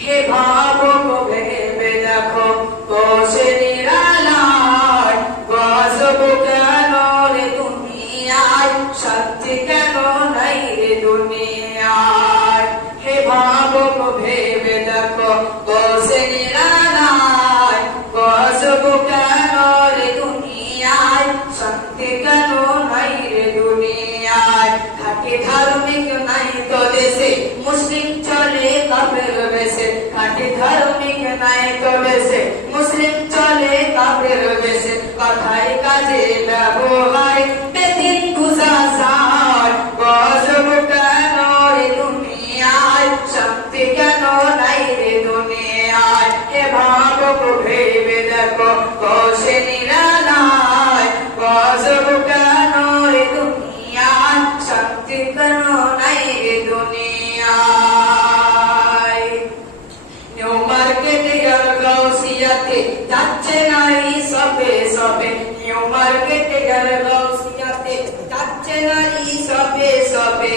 হে ভাবুক ভেবে দেখো বসে নিরালায় গজব কেন রে দুনিয়ায় শান্তি কেন নাই রে দুনিয়ায় হে ভাবুক ভেবে দেখো বসে নিরালায় গজব কেন রে দুনিয়ায় শান্তি কেন নাই রে দুনিয়ায় থাকে ধার্মিক নাই তো দেশে মুসলিম চলে কাফের বেশে খাঁটি ধার্মিক নাই তো দেশে মুসলিম চলে কাফের বেশে কথায় কাজে ব্যবহার বেদিন গুজাসার গজব কেন রে দুনিয়ায় শান্তি কেন নাই রে দুনিয়ায় হে ভাবুক ভেবে দেখো বসে নিরালায় গজব কেন রে দুনিয়ায় শান্তি কেন নাই রে দুনিয়ায় নিউ মার্কেটে আর গাউসিয়াতে যাচ্ছে নারী সবে সবে নিউ মার্কেটে আর গাউসিয়াতে যাচ্ছে নারী সবে সবে